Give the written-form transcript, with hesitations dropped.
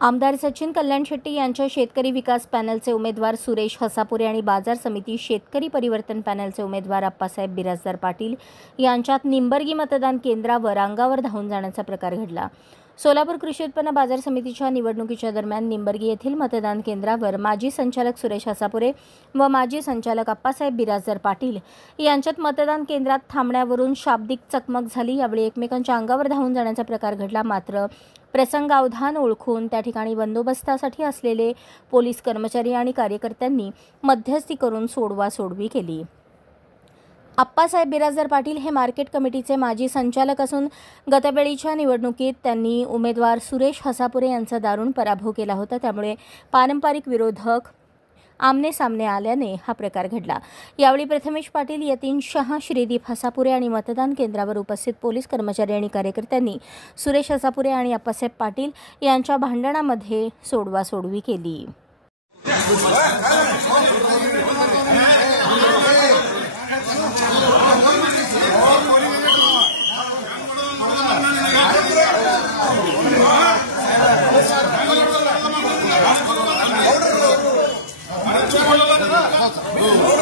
आमदार सचिन कल्याण शेट्टी यांच्या शेतकरी विकास पॅनलचे उमेदवार सुरेश हसापुरे आणि बाजार समिती शेतकरी परिवर्तन पॅनलचे उमेदवार अप्पासाहेब बिराजदार पाटील यांच्यात निंबर्गी मतदान केंद्रावर अंगावर धावून जाण्याचा प्रकार घडला। सोलापूर कृषी उत्पन्न बाजार समितीच्या निवडणुकीच्या दरम्यान निंबर्गी येथील मतदान केंद्रावर माजी संचालक सुरेश हसापुरे व माजी संचालक अप्पासाहेब बिराजदार पाटील यांच्यात मतदान केंद्रात थांबण्यावरून शाब्दिक चकमक झाली। यावेळी एकमेकांच्या अंगावर धावून जाण्याचा प्रकार घडला। मात्र प्रसंगावधान ओळखून त्या ठिकाणी बंदोबस्तासाठी असलेले पोलीस कर्मचारी आणि कार्यकर्त्यांनी मध्यस्थी करून सोडवासोडवी केली। अप्पासाहेब बिराजदार पाटील हे मार्केट कमिटीचे माजी संचालक असून गतवेळीच्या निवडणुकीत त्यांनी उमेदवार सुरेश हसापुरे यांचा दारुण पराभव केला होता। त्यामुळे पारंपरिक विरोधक आमने सामने आल्याने हा प्रकार घडला। यावेळी प्रथमेश पाटील, यतीन शहा, श्रीदीप हसापुरे आणि मतदान केंद्रावर उपस्थित पोलीस कर्मचारी आणि कार्यकर्त्यांनी सुरेश हसापुरे आणि अप्पासाहेब पाटील यांच्या भांडणामध्ये सोडवासोडवी केली। Oh,